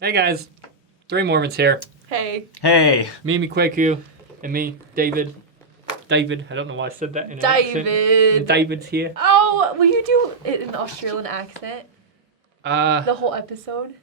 Hey guys, 3 Mormons here. Hey. Hey. Me, Kweku, and me, David. David, I don't know why I said that in an accent. And David's here. Oh, will you do it in an Australian accent? The whole episode?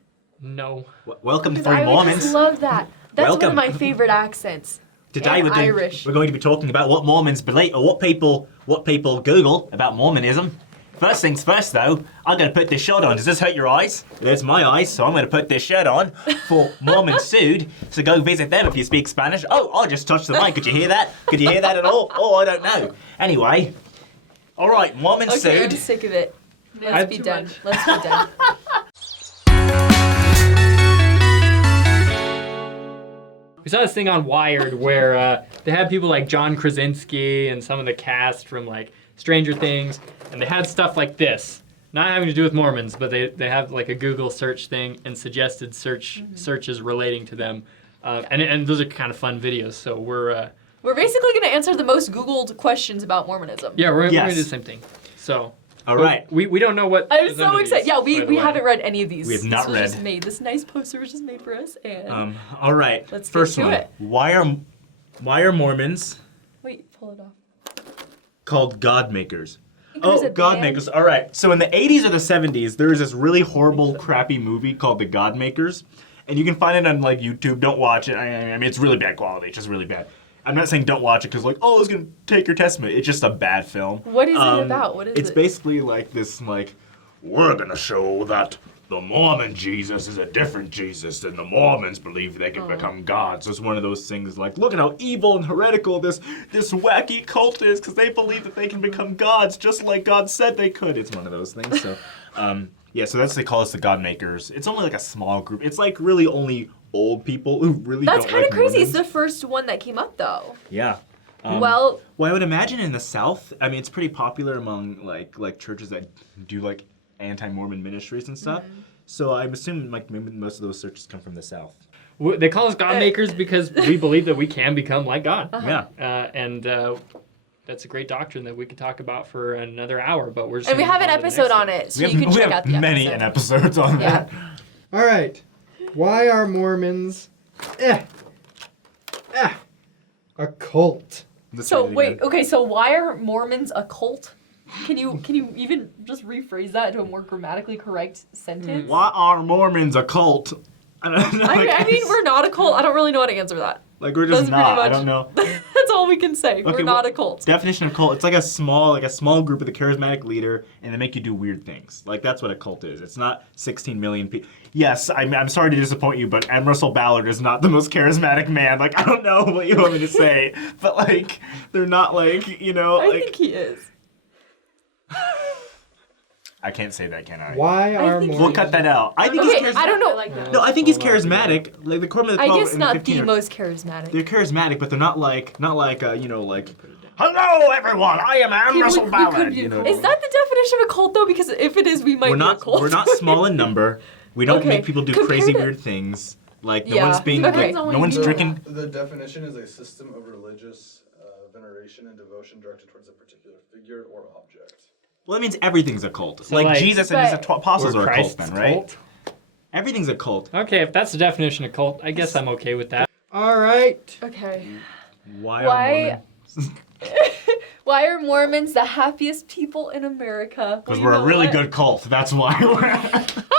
No. Welcome to Because 3 I Mormons. just love that. That's one Welcome. of my favorite accents. Today and Irish. we're going to be talking about what Mormons believe, or what people Google about Mormonism. First things first, though, I'm going to put this shirt on. Does this hurt your eyes? There's my eyes, so I'm going to put this shirt on for Mormon Sued. So go visit them if you speak Spanish. Oh, I just touched the mic. Could you hear that? Could you hear that at all? Oh, I don't know. Anyway, all right, Mormon Okay, Sued. I'm sick of it. Let's be done. Let's be done. We saw this thing on Wired where they had people like John Krasinski and some of the cast from like Stranger Things, and they had stuff like this. Not having to do with Mormons, but they have like a Google search thing and suggested searches relating to them. And those are kind of fun videos, so we're basically going to answer the most Googled questions about Mormonism. yeah, we're Yes. going to do the same thing. So, All right. we don't know what I'm is under so excited. these, Yeah, by we the way. haven't read any of these. We have not this was read. Just made. This nice poster was just made for us. And All right. Let's get First to one. it. Why are Mormons wait, pull it off. called God makers? There's a God band. makers. All right. So in the 80s or the 70s, there was this really horrible, crappy movie called The God Makers. And you can find it on like YouTube. Don't watch it. I mean, it's really bad quality. It's just really bad. I'm not saying don't watch it because like, oh, it's going to take your testament. It's just a bad film. What is it about? What is It's it? basically like this, like, we're going to show that the Mormon Jesus is a different Jesus than the Mormons believe they can become gods. So it's one of those things like, look at how evil and heretical this wacky cult is because they believe that they can become gods just like God said they could. It's one of those things. So, yeah, so that's they call us the God Makers. It's only like a small group. It's like really only old people who really That's don't kind like of crazy. Mormons. It's the first one that came up, though. Yeah. Well, I would imagine in the South, I mean, it's pretty popular among like churches that do like anti-Mormon ministries and stuff. So I'm assuming like maybe most of those searches come from the South. They call us God makers because we believe that we can become like God. Yeah. And that's a great doctrine that we could talk about for another hour, but we're just and we gonna have move an on to the episode next on one. it, so you can check out the episode. many episodes on Yeah. that. All right. Why are Mormons a cult? Let's So read it wait, again. okay, so why are Mormons a cult? Can you even just rephrase that into a more grammatically correct sentence? Why are Mormons a cult? I don't know. I mean, we're not a cult. I don't really know how to answer that. like we're just That's pretty not. I much- don't know. That's all we can say. We're not well, a cult. Definition of cult: it's like a small group with a charismatic leader, and they make you do weird things. Like that's what a cult is. It's not 16 million people. Yes, I'm sorry to disappoint you, but M. Russell Ballard is not the most charismatic man. Like I don't know what you want me to say, but like they're not like I like think he is. I can't say that, can I? Why are think- Mormons? We'll cut that out. I think Okay, he's charismatic. I don't know. like that. No, I think he's charismatic. Like the Quorum of the I 12 guess and the not 15 the are- most charismatic. They're charismatic, but they're not like hello everyone, I am M. Okay, Russell we Ballard. could be You know? Is that the definition of a cult though? Because if it is, we might We're be a not cult. we're not small in number. We don't Okay, make people do compared crazy to- weird things. Like no Yeah, one's being okay. like, no one's drinking. The definition is a system of religious veneration and devotion directed towards a particular figure or object. Well, that means everything's a cult. So, like like- Jesus and his But- apostles Or are a cult Christ's then, right? cult? Everything's a cult. Okay, if that's the definition of cult, I guess I'm okay with that. All right. Okay. Why? Why- Why are Mormons the happiest people in America? Because Well, we're you a know really what? good cult. That's why we're.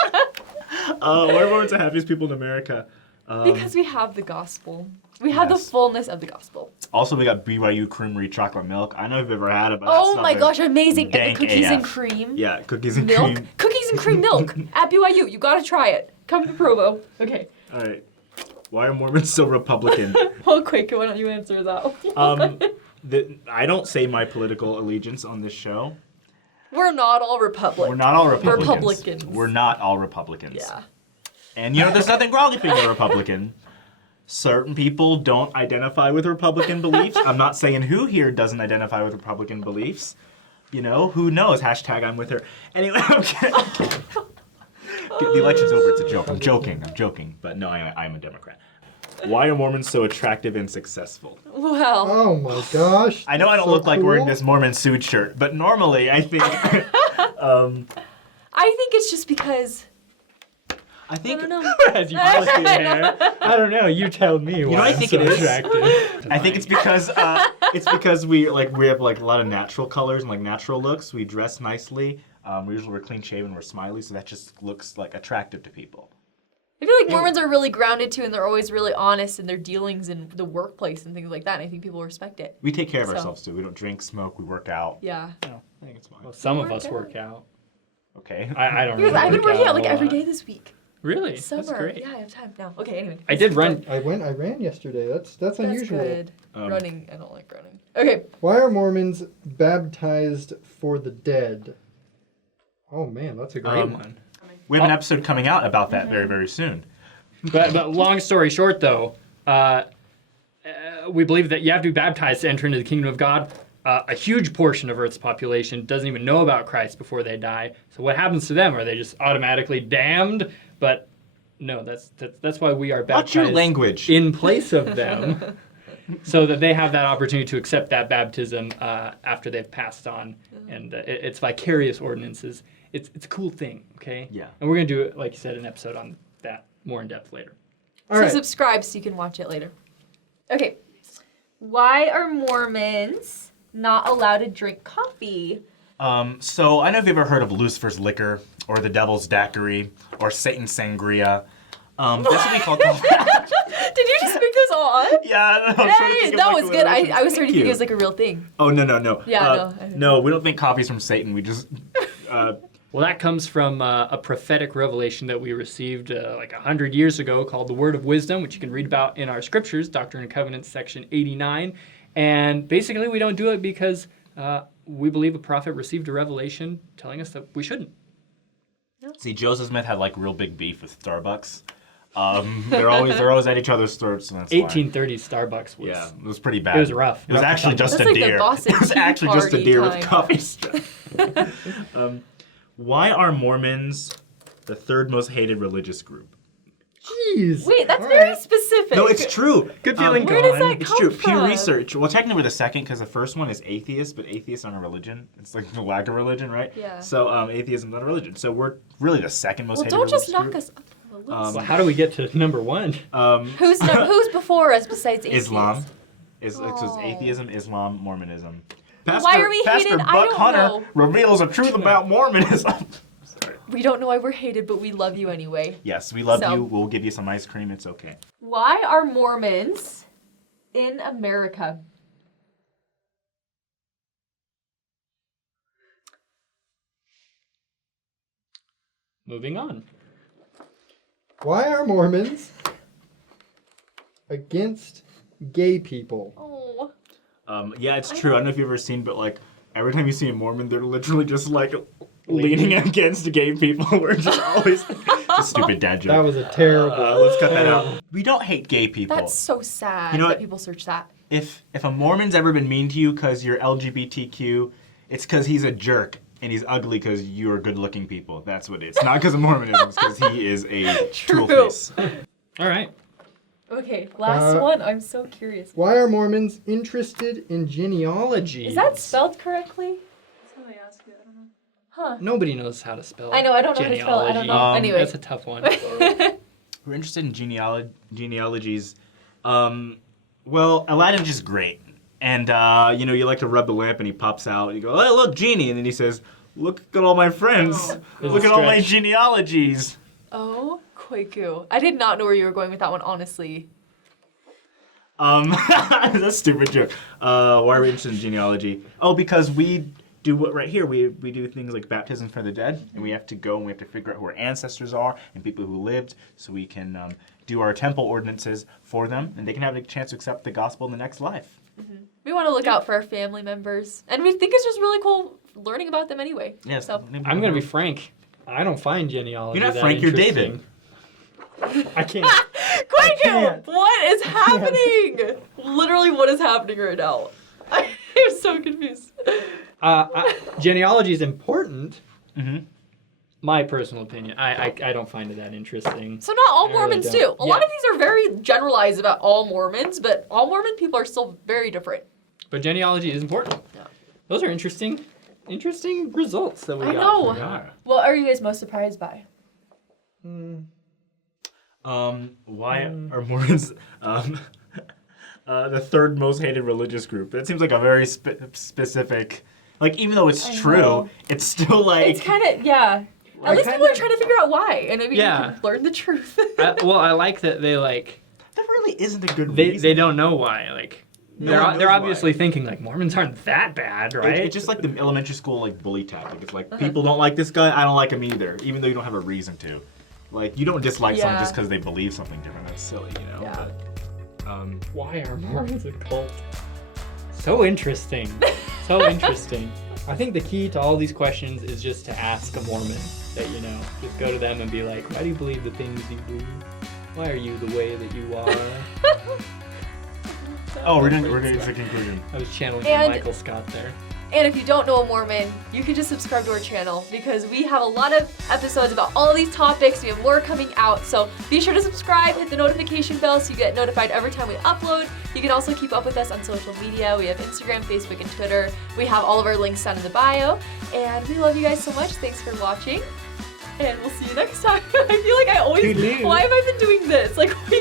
Why are Mormons the happiest people in America? Because we have the gospel. We have the Yes. fullness of the gospel. Also, we got BYU creamery chocolate milk. I don't know if you've ever had it, but that Oh stuff my is gosh, amazing. And the dank cookies and AF. cream. Yeah, cookies and Milk. cream. Cookies and cream milk at BYU. You gotta try it. Come to Provo. Okay. All right. Why are Mormons so Republican? Hold quick. Why don't you answer that? I don't say my political allegiance on this show. We're not all Republic. We're not all Republicans. Republicans. We're not all Republicans. Yeah. And you know, there's nothing wrong with being a Republican. Certain people don't identify with Republican beliefs. I'm not saying who here doesn't identify with Republican beliefs. You know, who knows? Hashtag I'm with her. Anyway, okay. The election's over. It's a joke. I'm joking. But no, I'm a Democrat. Why are Mormons so attractive and successful? Well. Oh my gosh. I know I don't So look like wearing cool. this Mormon suit shirt, but normally I think I think it's just because I think. I don't know. As you push your hair. I don't know. You tell me why know, I I'm think so it is. attractive. I think it's because we have like a lot of natural colors and like natural looks. We dress nicely. We usually we're clean shaven. We're smiley, so that just looks like attractive to people. I feel like Mormons are really grounded too, and they're always really honest in their dealings in the workplace and things like that. And I think people respect it. We take care of ourselves too. We don't drink, smoke. We work out. Yeah. No, I think it's fine. Well, some of us work out. Okay. I don't Because really I've been work working out a like whole every lot. day this week. Really? Summer. That's great. Yeah, I have time now. Okay, anyway. I did run. I ran yesterday. That's unusual. That's good. Running, I don't like running. Okay. Why are Mormons baptized for the dead? Oh man, that's a great one. We have an episode coming out about that very, very soon. But long story short, though, we believe that you have to be baptized to enter into the kingdom of God. A huge portion of Earth's population doesn't even know about Christ before they die. So what happens to them? Are they just automatically damned? But no, that's why we are baptized Watch your language. in place of them, so that they have that opportunity to accept that baptism after they've passed on. And it's vicarious ordinances. It's a cool thing, okay? Yeah. And we're gonna do, like you said, an episode on that more in depth later. All So right. subscribe so you can watch it later. Okay. Why are Mormons not allowed to drink coffee? So I don't know if you've ever heard of Lucifer's liquor or the devil's daiquiri or Satan's sangria. This would be called coffee. Did you just make this all up? Yeah, I don't know. I'm trying to Hey, think of, that like, was what good. it I was starting to think you. it was like a real thing. Oh, no. Yeah, No, we don't think coffee's from Satan. We just... Well, that comes from a prophetic revelation that we received like 100 years ago called the Word of Wisdom, which you can read about in our scriptures, Doctrine and Covenants, section 89. And basically, we don't do it because we believe a prophet received a revelation telling us that we shouldn't. See, Joseph Smith had like real big beef with Starbucks. They're always at each other's throats. And that's why. 1830s Starbucks was... Yeah, it was pretty bad. It was rough. It was actually just That's a like the deer. gossip It was tea actually just a party deer time. with coffee stuff. Why are Mormons the third most hated religious group? Jeez. Wait, that's All very right. specific. No, it's true. Good feeling, Where does Gone. that It's come true. from? Pew Research. Well, technically we're the second because the first one is atheist, but atheists aren't a religion. It's like the lack of religion, right? Yeah. So atheism is not a religion. So we're really the second most Well, hated don't just religious knock group. us up on the list. Well, how do we get to number one? Who's before us besides atheists? Islam. It's Oh. atheism, Islam, Mormonism. Why are we Pastor hated? I Buck don't Hunter know. reveals the truth about Mormonism. Sorry. We don't know why we're hated, but we love you anyway. Yes, we love So- you. We'll give you some ice cream. It's okay. Why are Mormons in America? Moving on. Why are Mormons against gay people? Oh. Yeah, it's true. I don't know if you've ever seen, but like every time you see a Mormon, they're literally just like leaning against gay people. We're just always a stupid dad joke. That was a terrible. Let's cut that out. We don't hate gay people. That's so sad You know that what? people search that. If a Mormon's ever been mean to you because you're LGBTQ, it's because he's a jerk and he's ugly because you're good-looking people. That's what it is. Not because of Mormonism. It's because he is a True. tool face. All right. Okay, last one. I'm so curious. Why are Mormons interested in genealogy? Is that spelled correctly? That's how they ask it. I don't know. Huh. Nobody knows how to spell I know, I don't know how to spell it. I don't know. Anyway. That's a tough one. We're interested in genealogies. Well, Aladdin's just great. And, you like to rub the lamp and he pops out. You go, hey, look, genie. And then he says, look at all my friends. There's Look a at all my stretch. genealogies. Oh, Kwaku. I did not know where you were going with that one, honestly. That's a stupid joke. Why are we interested in genealogy? Oh, because we do what right here. We do things like baptism for the dead, and we have to go and we have to figure out who our ancestors are and people who lived, so we can do our temple ordinances for them, and they can have a chance to accept the gospel in the next life. We want to look out for our family members. And we think it's just really cool learning about them anyway. Yes. So. I'm going to be frank. I don't find genealogy You're not that Frank, you're interesting. David. I can't. Kwaku! can't. What is happening? Literally, what is happening right now? I am so confused. Genealogy is important. Mm-hmm. My personal opinion. I don't find it that interesting. So not all I really Mormons don't. do. A lot Yeah. of these are very generalized about all Mormons, but all Mormon people are still very different. But genealogy is important. Yeah. Those are interesting results that we I got. know. from that. What are you guys most surprised by? Why are Mormons the third most hated religious group? That seems like a very specific. Like, even though it's I true, know. it's still like. It's kind of, yeah. At least people are trying to figure out why, and maybe you can learn the truth. Well, I like that they like. There really isn't a good reason. They don't know why. Like, No one knows they're obviously why. thinking like Mormons aren't that bad, right? It's just like the elementary school like bully tactic. It's like people don't like this guy, I don't like him either, even though you don't have a reason to. Like, you don't dislike someone just because they believe something different. That's silly, you know. Yeah. But, Why are Mormons a cult? So interesting. So interesting. I think the key to all these questions is just to ask a Mormon that you know. Just go to them and be like, why do you believe the things you believe? Why are you the way that you are? oh, we're doing the conclusion. I was channeling And- Michael Scott there. And if you don't know a Mormon, you can just subscribe to our channel because we have a lot of episodes about all these topics. We have more coming out, so be sure to subscribe, hit the notification bell so you get notified every time we upload. You can also keep up with us on social media. We have Instagram, Facebook, and Twitter. We have all of our links down in the bio. And we love you guys so much. Thanks for watching. And we'll see you next time. I feel like I always... Toodaloo. Why have I been doing this? Like, we